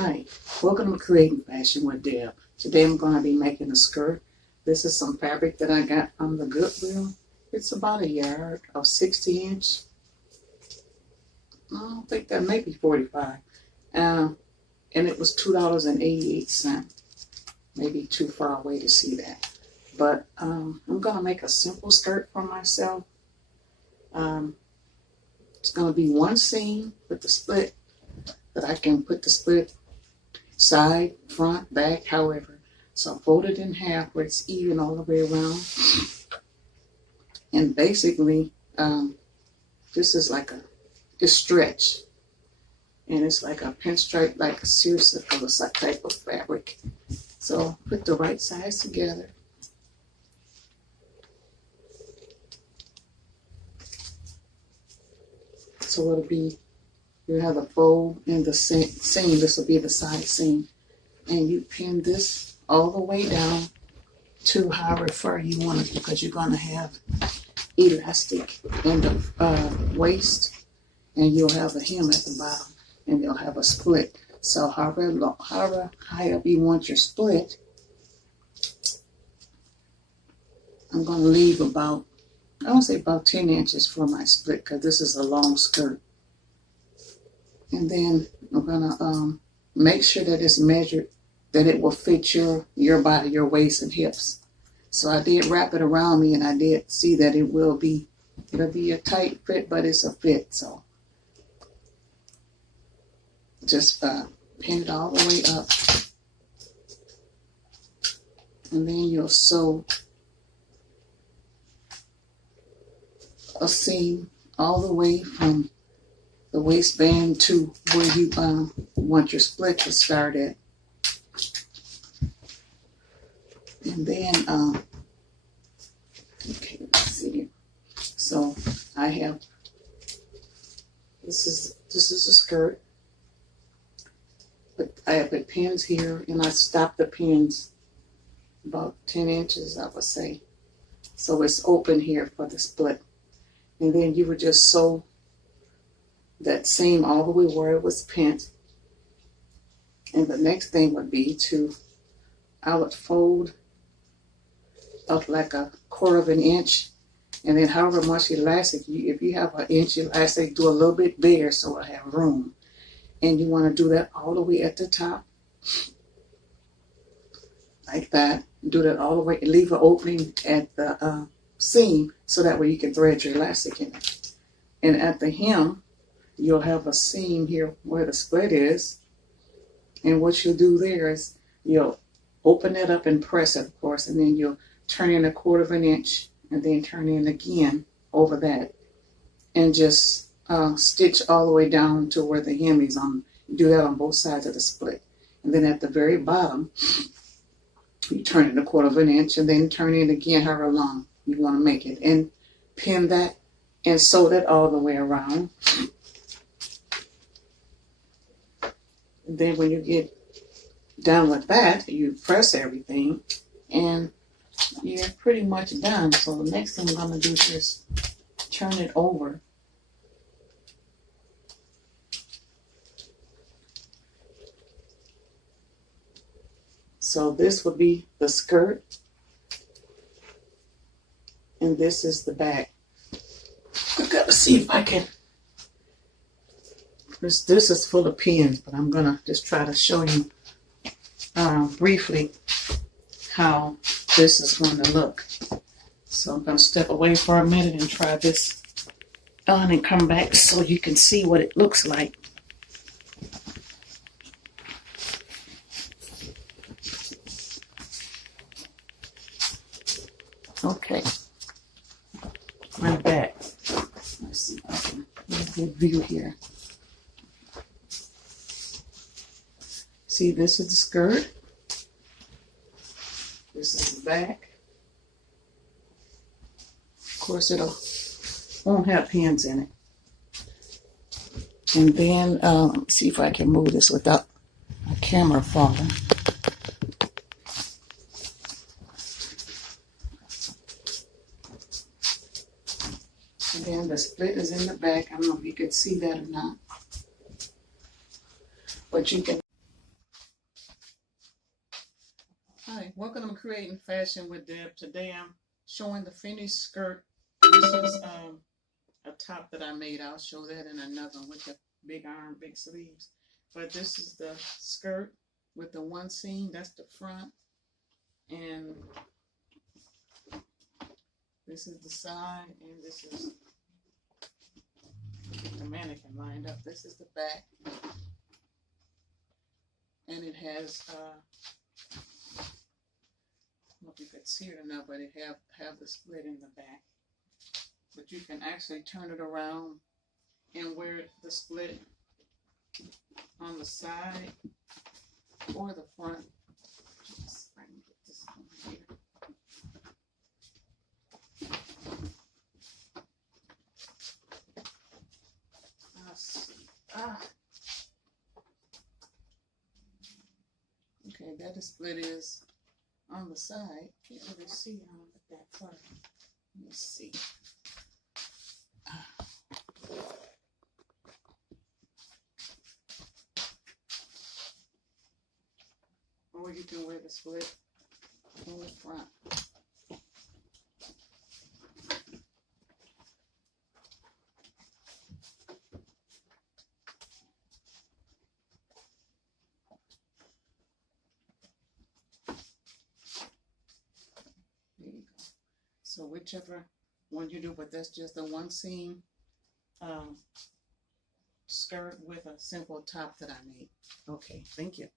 Hi, welcome to Creating Fashion with Deb. Today I'm going to be making a skirt. This is some fabric that I got from the Goodwill. It's about a yard of 60 inch. I don't think that may be 45. And it was $2.88. Maybe too far away to see that. But I'm going to make a simple skirt for myself. It's going to be one seam with the split that I can put the split side, front, back, however. So fold it in half where it's even all the way around. And basically, this is like a stretch. And it's like a pinstripe, like a series of a type of fabric. So put the right sides together. So it'll be, you have the fold and the seam. This will be the side seam. And you pin this all the way down to however far you want it, because you're going to have elastic in the waist, and you'll have a hem at the bottom, and you'll have a split. So however high up you want your split, I'm going to leave about, I would say about 10 inches for my split, because this is a long skirt. And then I'm going to make sure that it's measured, that it will fit your body, your waist and hips. So I did wrap it around me, and I did see that it'll be a tight fit, but it's a fit. So just pin it all the way up. And then you'll sew a seam all the way from the waistband to where you want your split to start at. And then, okay, let's see. So I have, this is a skirt, but I have the pins here, and I stopped the pins about 10 inches, I would say. So it's open here for the split. And then you would just sew that seam all the way where it was pinned. And the next thing would be I would fold up like a quarter of an inch, and then however much elastic, if you have an inch elastic, do a little bit bigger so it'll have room. And you want to do that all the way at the top, like that. Do that all the way, leave an opening at the seam so that way you can thread your elastic in it. And at the hem, you'll have a seam here where the split is. And what you'll do there is you'll open it up and press it, of course, and then you'll turn in a quarter of an inch, and then turn in again over that, and just stitch all the way down to where the hem is on. Do that on both sides of the split. And then at the very bottom, you turn in a quarter of an inch, and then turn in again however long you want to make it, and pin that and sew that all the way around. And then when you get done with that, you press everything, and you're pretty much done. So the next thing I'm going to do is turn it over. So this would be the skirt, and this is the back. I've got to see if I can. This is full of pins, but I'm going to just try to show you briefly how this is going to look. So I'm going to step away for a minute and try this on and come back so you can see what it looks like. Okay, I'm back. Let's see if I can get a good view here. See, this is the skirt. This is the back. Of course, won't have pins in it. And then, let me see if I can move this without my camera falling. And then the split is in the back. I don't know if you can see that or not. But you can Welcome to Creating Fashion with Deb. Today I'm showing the finished skirt. This is a top that I made. I'll show that in another one with the big arm, big sleeves. But this is the skirt with the one seam. That's the front. And this is the side. And this is the mannequin lined up. This is the back. And it has I don't know if you could see it or not, but it have the split in the back. But you can actually turn it around and wear the split on the side or the front. Just let me get this one here. Okay, that the split is on the side. Can't really see that far. Let me see. Or you can wear the split on the front. There you go. So whichever one you do, but that's just a one seam skirt with a simple top that I made. Okay, thank you.